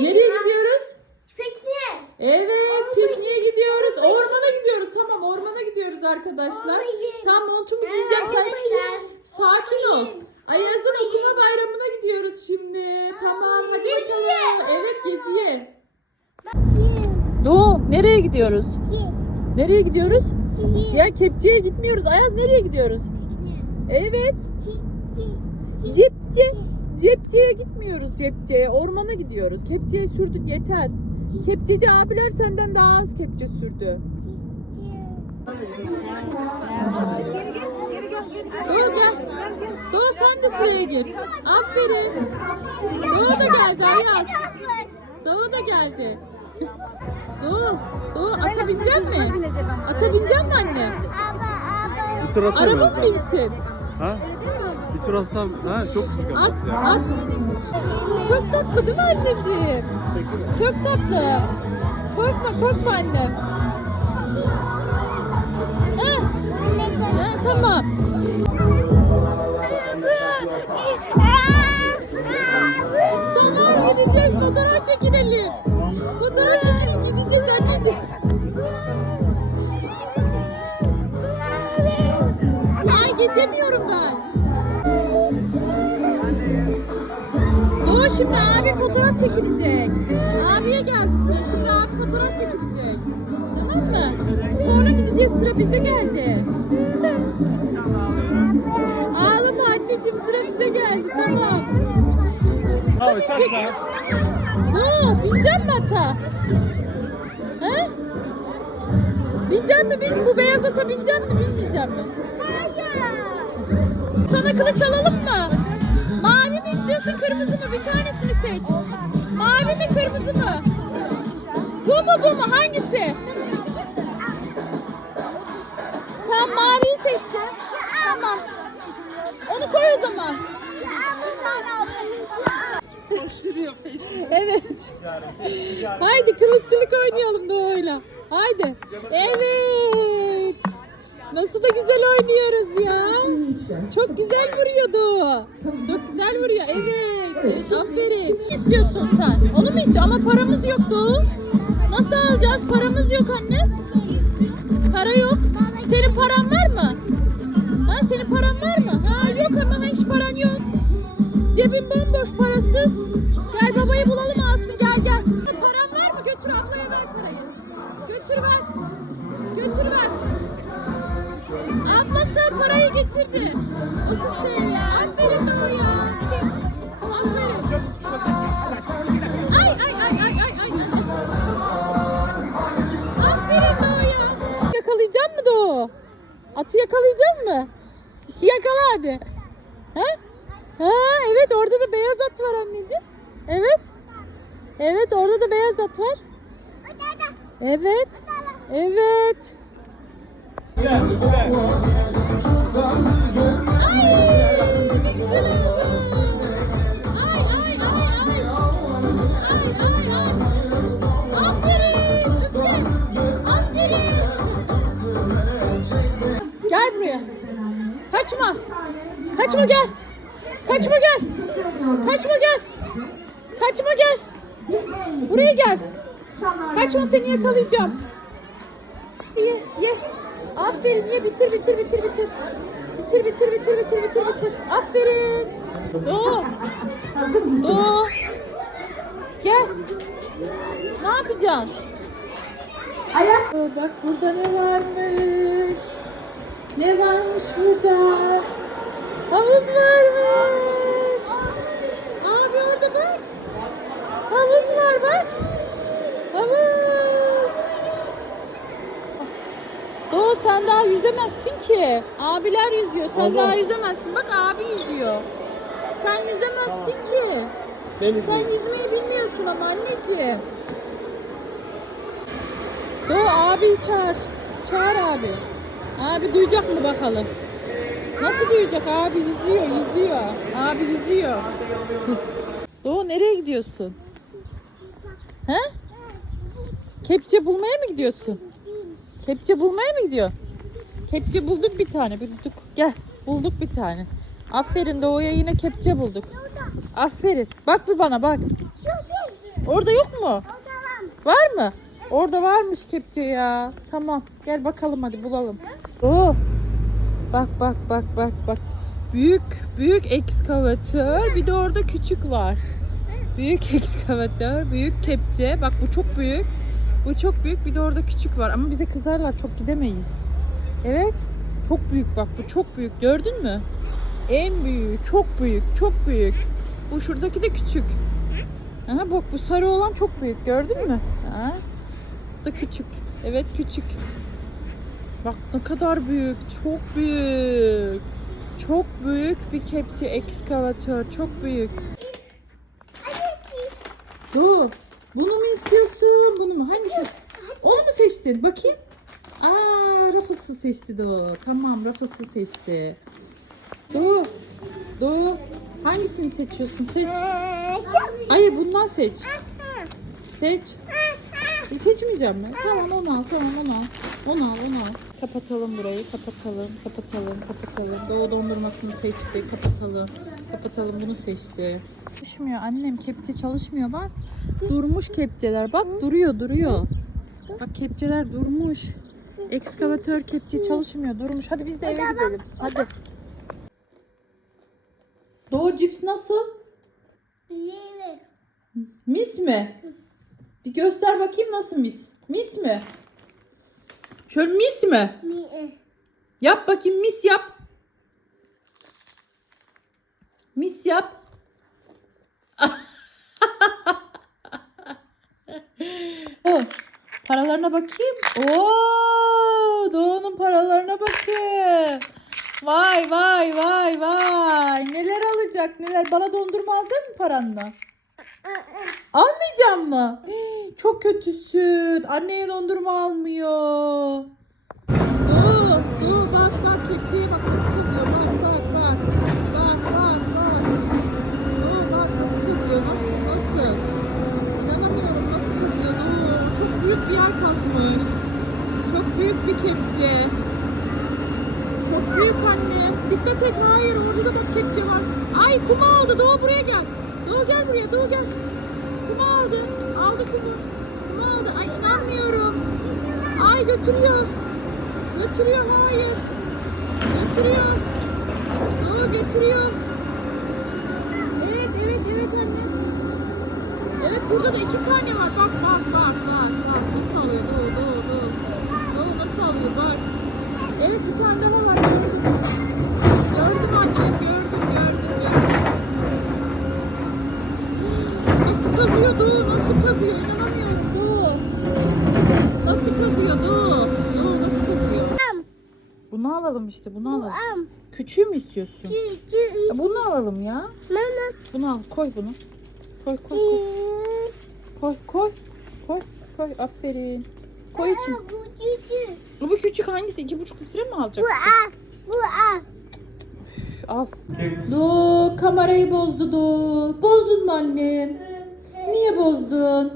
Nereye gidiyoruz? Pikniğe. Evet, pikniğe gidiyoruz. Ormana gidiyoruz. Tamam, ormana gidiyoruz arkadaşlar. Tam montumu giyeceğim. Sen sakin ol. Ayaz'ın okuma bayramına gidiyoruz şimdi. Tamam, hadi bakalım. Evet, geziye. Doğu, nereye gidiyoruz? Nereye gidiyoruz? Ya kepçeye gitmiyoruz. Ayaz nereye gidiyoruz? Evet. Cepçe. Cepçeye gitmiyoruz cepçeye. Ormana gidiyoruz. Kepçeye sürdün yeter. Kepçeci abiler senden daha az kepçe sürdü. Doğu gel. Doğu sen de sıraya gir. Aferin. Doğu da geldi Ayaz. Doğu da geldi. Doğu. Doğu ata binecek mi? Ata binecek mi anne? Araba mı binsin? Ha? Bir tur atsam ha çok sıkıntı At, ya. at. Çok tatlı değil mi anneciğim? Çok tatlı. Korkma, korkma annem. Ha, tamam. Tamam gideceğiz. Fotoğraf çekinelim. Fotoğraf çekinelim. Gideceğiz anneciğim. Ya gidemiyorum ben. Şimdi abi fotoğraf çekilecek. Abiye geldi sıra. Şimdi abi fotoğraf çekilecek. Tamam mı? Sonra gideceğiz sıra bize geldi. Ağlama anneciğim sıra bize geldi. Tamam. Abi çak lan. Doğu binecek mi ata? He? Binecek mi? Bin, bu beyaz ata binecek mi? Binmeyecek mi? Sana kılıç alalım mı? İstiyorsun kırmızı mı? Bir tanesini seç. Mavi mi kırmızı mı? Bu mu bu mu? Hangisi? Çok güzel vuruyor Doğu. Çok güzel vuruyor. Evet. evet aferin. Ne istiyorsun sen? Onu mu istiyor? Ama paramız yok Doğu. Nasıl alacağız? Paramız yok anne. Para yok. Senin paran var mı? Ha senin paran var mı? Ha yok ama hiç paran yok. Cebin bomboş parasız. Gel babayı bulalım alsın gel gel. Paran var mı? Götür ablaya ver parayı. Götür ver. Parayı getirdi. 30 TL. Aferin Doğu'ya. Aferin. Ay ay ay ay ay ay. Aferin Doğu'ya. Yakalayacak mı Doğu? Atı yakalayacak mı? Yakala hadi. Ha? Ha evet orada da beyaz at var anneciğim. Evet. Evet orada da beyaz at var. Evet. Evet. Ay Kaçma. Kaçma gel. Kaçma gel. Kaçma gel. Kaçma gel. Buraya gel. Kaçma seni yakalayacağım. Ye ye. Aferin ye bitir bitir bitir bitir. Bitir bitir bitir bitir bitir bitir. Aferin. Doğu. Doğu. Gel. Ne yapacaksın? Ayak. Bak burada ne varmış. Ne varmış burada? Havuz varmış. Abi orada bak. Havuz var bak. Havuz. Doğu sen daha yüzemezsin ki. Abiler yüzüyor. Sen Allah. daha yüzemezsin. Bak abi yüzüyor. Sen yüzemezsin ki. Deniz Sen yüzmeyi bilmiyorsun ama anneciğim. Doğu abi çağır. Çağır abi. Abi duyacak mı bakalım? Nasıl duyacak? Abi yüzüyor, yüzüyor. Abi yüzüyor. Doğu nereye gidiyorsun? He? Kepçe bulmaya mı gidiyorsun? Kepçe bulmaya mı gidiyor? Kepçe bulduk bir tane, bulduk. Gel, bulduk bir tane. Aferin Doğu'ya yine kepçe bulduk. Aferin. Bak bir bana bak. Orada yok mu? Var mı? Orada varmış kepçe ya. Tamam. Gel bakalım hadi bulalım. Oo. Bak bak bak bak bak. Büyük büyük ekskavatör. Bir de orada küçük var. Büyük ekskavatör, büyük kepçe. Bak bu çok büyük. Bu çok büyük. Bir de orada küçük var. Ama bize kızarlar. Çok gidemeyiz. Evet. Çok büyük bak. Bu çok büyük. Gördün mü? En büyüğü. Çok büyük. Çok büyük. Bu şuradaki de küçük. Aha bak bu sarı olan çok büyük. Gördün mü? Ha. Bu da küçük. Evet küçük. Bak ne kadar büyük. Çok büyük. Çok büyük bir kepçe ekskavatör. Çok büyük. Dur. Bunu mu istiyorsun? Bunu mu? Hangisi? Onu mu seçtin? Bakayım. Aa, Ruffles'ı seçti Doğu. Tamam, Ruffles'ı seçti. Doğu. Doğu. Hangisini seçiyorsun? Seç. Hayır, bundan seç. Seç. Seçmeyeceğim mi? Tamam onu al, tamam onu al. Onu al, onu al. Kapatalım burayı, kapatalım, kapatalım, kapatalım. Doğu dondurmasını seçti, kapatalım. Kapatalım, bunu seçti. Çalışmıyor annem, kepçe çalışmıyor bak. Durmuş kepçeler, bak duruyor, duruyor. Bak kepçeler durmuş. Ekskavatör kepçe çalışmıyor, durmuş. Hadi biz de eve gidelim. Hadi. Doğu cips nasıl? Mis mi? Bir göster bakayım nasıl mis. Mis mi? Şöyle mis mi? Yap bakayım mis yap. Mis yap. Oh, paralarına bakayım. Oo, Doğu'nun paralarına bakın. Vay vay vay vay. Neler alacak neler. Bana dondurma alacak mı paranla? Almayacağım mı? Çok kötüsün. Anneye dondurma almıyor. Dur, dur bak bak kepçeye bak nasıl kızıyor. Bak bak bak. Bak bak bak. Dur bak nasıl kızıyor. Nasıl nasıl. İnanamıyorum nasıl kızıyor. Dur çok büyük bir yer kazmış. Çok büyük bir kepçe. Çok büyük anne. Dikkat et hayır orada da, kepçe var. Ay kuma aldı Doğu buraya gel. Doğu gel buraya Doğu gel. Kuma aldı. Aldı kumu. Kuma aldı. Ay inanmıyorum. Ay götürüyor. Götürüyor hayır. Götürüyor. Doğu götürüyor. Evet evet evet anne. Evet burada da iki tane var. Bak bak bak bak bak. Nasıl alıyor Doğu Doğu Doğu. Doğu nasıl alıyor bak. Evet bir tane daha var. Gördüm. Gördüm anne. Gördüm gördüm. Nasıl kazıyor Doğu? Nasıl kazıyor? İnanamıyorum Doğu. Nasıl kazıyor Doğu? Doğu nasıl kazıyor? Bunu alalım işte bunu alalım. Küçüğü mü istiyorsun? Ya bunu alalım ya. Bunu al koy bunu. Koy koy koy. Koy koy. Koy koy aferin. Koy için. Bu bu küçük hangisi? İki buçuk litre mi alacak? Al. Do kamerayı bozdu do. Bozdun mu annem? Niye bozdun?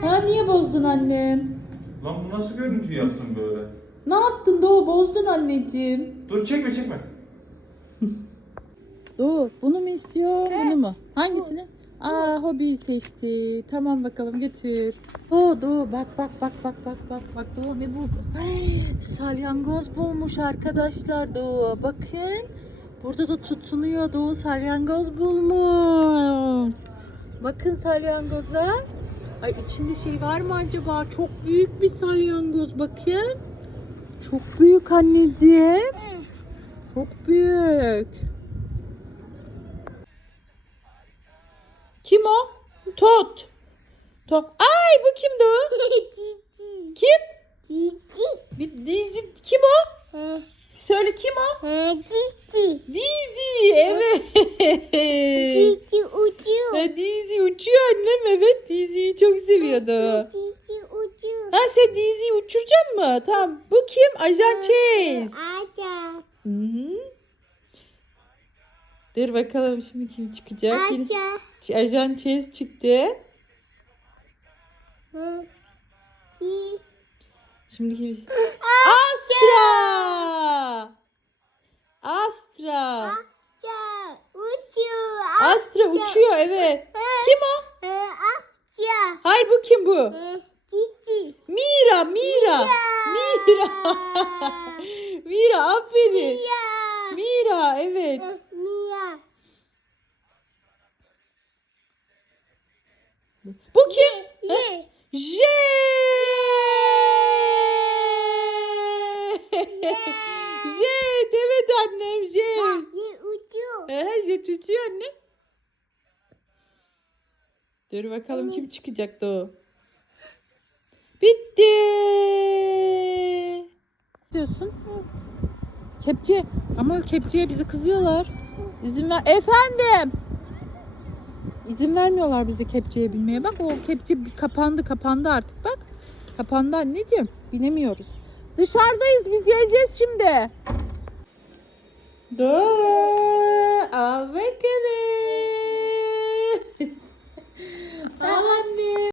Ha niye bozdun annem? Lan bu nasıl görüntü yaptın böyle? Ne yaptın Doğu? Bozdun anneciğim. Dur çekme çekme. Doğu bunu mu istiyor bunu mu? Hangisini? Aa hobi seçti. Tamam bakalım getir. Oo Doğu bak bak bak bak bak bak bak Doğu ne buldu? Ay, salyangoz bulmuş arkadaşlar Doğu. Bakın. Burada da tutunuyor Doğu salyangoz bulmuş. Bakın salyangoza. Ay içinde şey var mı acaba? Çok büyük bir salyangoz bakın. Çok büyük anneciğim. Çok büyük. Kim o? Tot. Tot. Ay bu kimdi o? Kim? Bir dizi kim o? Söyle kim o? Dizi. Evet. Ha, Dizi uçuyor annem evet. Dizi'yi çok seviyordu. Ha sen Dizi'yi uçuracak mı? Tamam. Bu? Ajan Chase. Hı -hı. Dur bakalım şimdi kim çıkacak? Yine- Ajan Chase çıktı. Şimdi kim? Astra. Astra. Astra uçuyor evet. Kim o? kim bu? Cici. Mira, Mira. Mira. Mira aferin. Mia. Mira evet. Mia. Bu kim? Ye. J. Jet evet annem Jet. Ye ucu. Ee, Jet uçuyor annem. Dur bakalım kim çıkacaktı o. Bitti. Diyorsun. Kepçe. Ama kepçeye bizi kızıyorlar. İzin ver. Efendim. İzin vermiyorlar bize kepçeye binmeye. Bak o kepçe kapandı kapandı artık bak. Kapandı anneciğim. Binemiyoruz. Dışarıdayız biz geleceğiz şimdi. Doğru. Al bakalım. Anne.